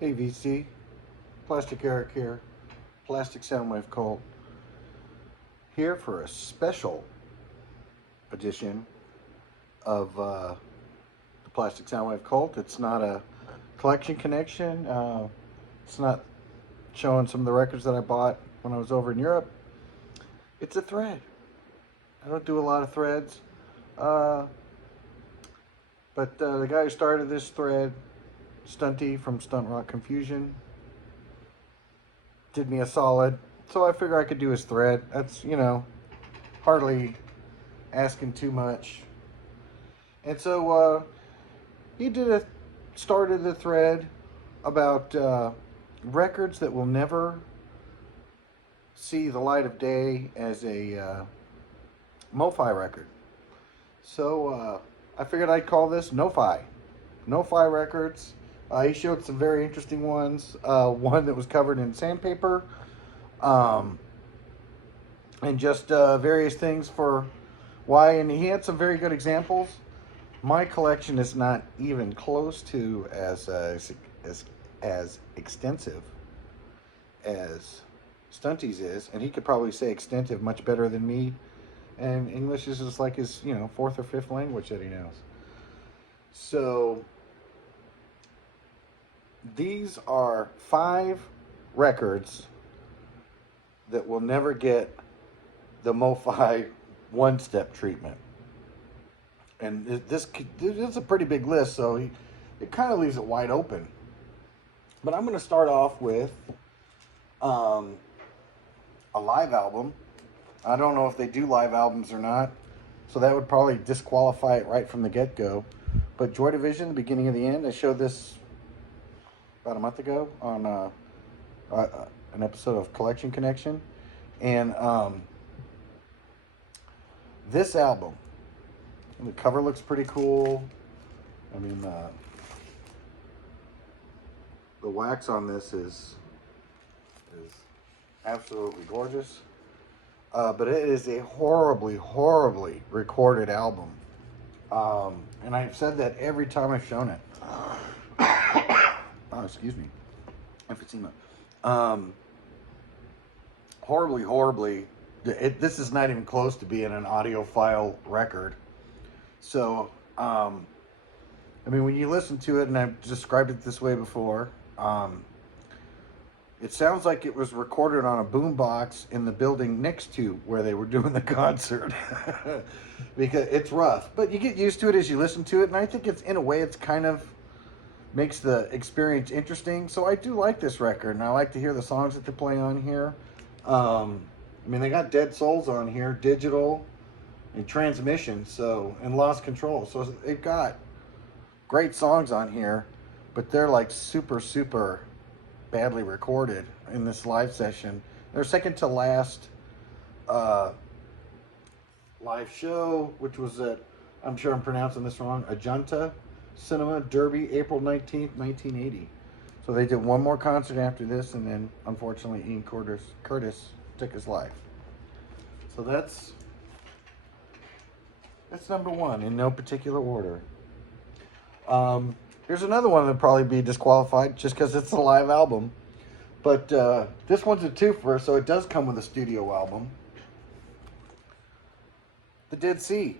Hey VC, Plastic Eric here, Plastic Soundwave Cult, here for a special edition of the Plastic Soundwave Cult. It's not a collection connection. It's not showing some of the records that I bought when I was over in Europe. It's a thread. I don't do a lot of threads, uh, but the guy who started this thread, Stunty from Stunt Rock Confusion, did me a solid. So I figure I could do his thread. That's, hardly asking too much. And so he started the thread about records that will never see the light of day as a MoFi record. So I figured I'd call this NoFi. NoFi records. He showed some very interesting ones. One that was covered in sandpaper. And just various things for why. And he had some very good examples. My collection is not even close to as extensive as Stunty's is. And he could probably say extensive much better than me. And English is just like his, fourth or fifth language that he knows. So these are 5 records that will never get the MoFi one-step treatment. And this is a pretty big list, so it kind of leaves it wide open. But I'm going to start off with a live album. I don't know if they do live albums or not, so that would probably disqualify it right from the get-go. But Joy Division, the beginning of the end, I showed this about a month ago on an episode of Collection Connection. And this album, the cover looks pretty cool. I mean, the wax on this is absolutely gorgeous. But it is a horribly, horribly recorded album. And I've said that every time I've shown it. Oh, excuse me. Emphysema. Horribly, horribly. This is not even close to being an audiophile record. So, I mean, when you listen to it, and I've described it this way before, it sounds like it was recorded on a boombox in the building next to where they were doing the concert. Because it's rough. But you get used to it as you listen to it, and I think it's, in a way, it's kind of makes the experience interesting. So I do like this record, and I like to hear the songs that they play on here. I mean, they got Dead Souls on here, Digital, and Transmission, and Lost Control. So they've got great songs on here, but they're like super, super badly recorded in this live session. Their second to last live show, which was at, I'm sure I'm pronouncing this wrong, Ajanta Cinema Derby, April 19th, 1980. So they did one more concert after this, and then unfortunately Ian Curtis took his life. So that's number 1 in no particular order. Here's another one that'll probably be disqualified just because it's a live album. But this one's a twofer, so it does come with a studio album. The Dead Sea.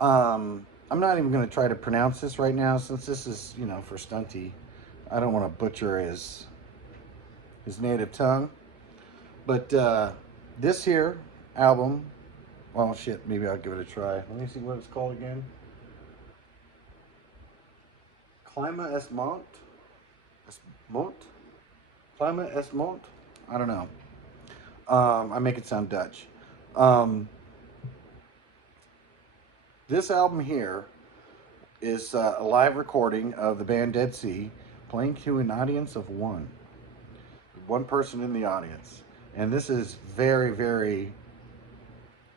I'm not even going to try to pronounce this right now since this is, for Stunty. I don't want to butcher his native tongue. But this here album, well, shit, maybe I'll give it a try. Let me see what it's called again. Climat es Mont? Climat es Mont? I don't know. I make it sound Dutch. This album here is a live recording of the band Dead Sea playing to an audience of 1. 1 person in the audience. And this is very, very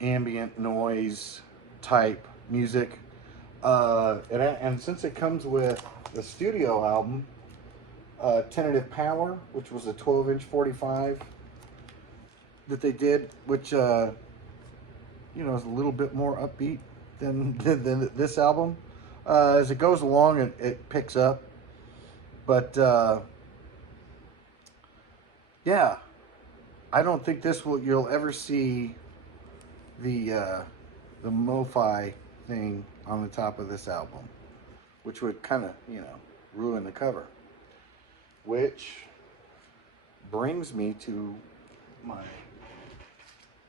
ambient noise type music. And since it comes with the studio album, Tentative Power, which was a 12-inch 45 that they did, which is a little bit more upbeat than this album. As it goes along, it picks up. But yeah, I don't think you'll ever see the MoFi thing on the top of this album, which would kind of, ruin the cover. Which brings me to my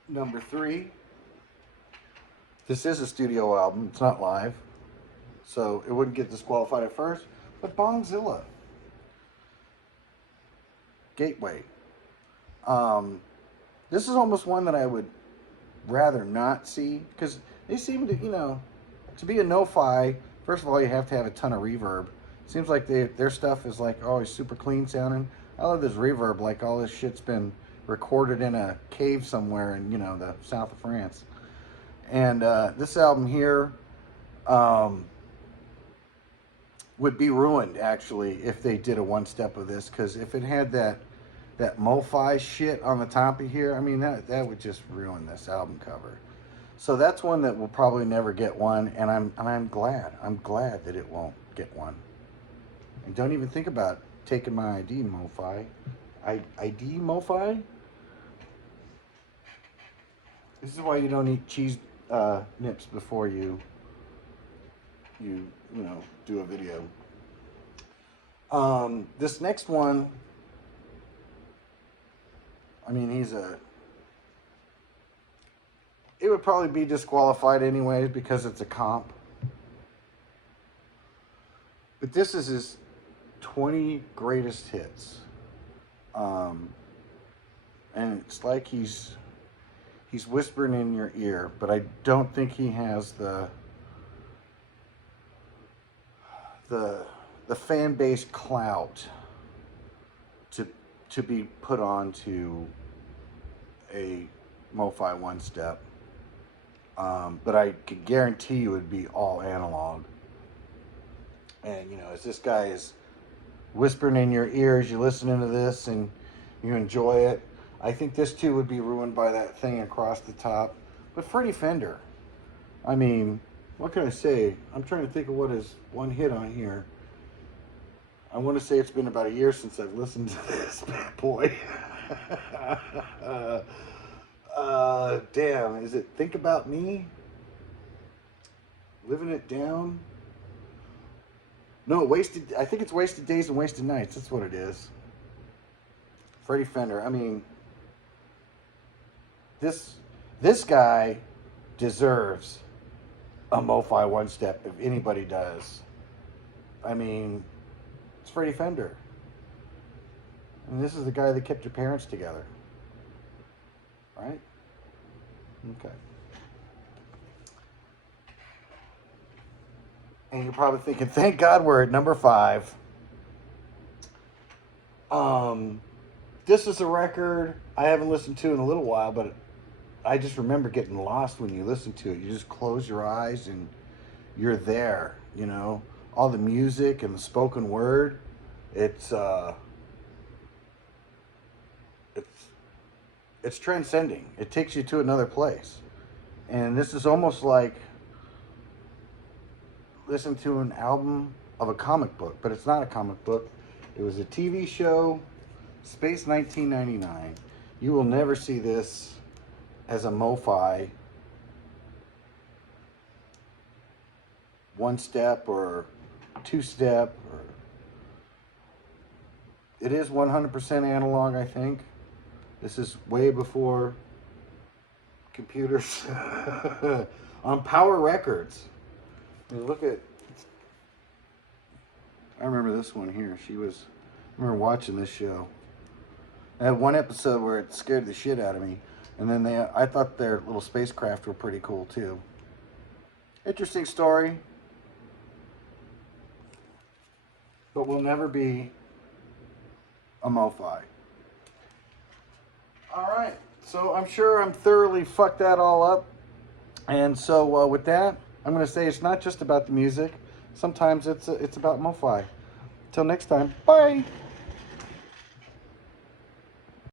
number 3. This is a studio album. It's not live, so it wouldn't get disqualified at first. But Bonzilla Gateway. This is almost one that I would rather not see, because they seem to, to be a NoFi. First of all, you have to have a ton of reverb. Seems like their stuff is like always super clean sounding. I love this reverb, like all this shit's been recorded in a cave somewhere in, the south of France. And this album here would be ruined, actually, if they did a one-step of this, because if it had that MoFi shit on the top of here, I mean, that would just ruin this album cover. So that's one that will probably never get one, and I'm glad. I'm glad that it won't get one. And don't even think about taking my ID, MoFi. ID, MoFi? This is why you don't eat cheese nips before you do a video. This next one, I mean, it would probably be disqualified anyways because it's a comp. But this is his 20 greatest hits. And it's like he's whispering in your ear, but I don't think he has the fan base clout to be put onto a MoFi one-step. But I can guarantee you it would be all analog. And, as this guy is whispering in your ear as you're listening to this and you enjoy it, I think this too would be ruined by that thing across the top. But Freddy Fender, I mean, what can I say? I'm trying to think of what is one hit on here. I want to say it's been about a year since I've listened to this bad boy. Damn, is it Think About Me? Living It Down? No, I think it's Wasted Days and Wasted Nights. That's what it is. Freddy Fender. I mean, this guy deserves a MoFi one-step if anybody does. I mean, it's Freddy Fender. And this is the guy that kept your parents together. Right? Okay. And you're probably thinking, thank God we're at number 5. This is a record I haven't listened to in a little while, but I just remember getting lost when you listen to it. You just close your eyes and you're there, all the music and the spoken word. It's transcending. It takes you to another place. And this is almost like listening to an album of a comic book, but it's not a comic book. It was a TV show, Space 1999. You will never see this as a MoFi one-step or two-step. It is 100% analog, I think. This is way before computers. On Power Records. And look at, I remember this one here. I remember watching this show. I had one episode where it scared the shit out of me. And then I thought their little spacecraft were pretty cool too. Interesting story. But will never be a MoFi. Alright, so I'm sure I'm thoroughly fucked that all up. And so with that, I'm going to say it's not just about the music. Sometimes it's about MoFi. Till next time, bye!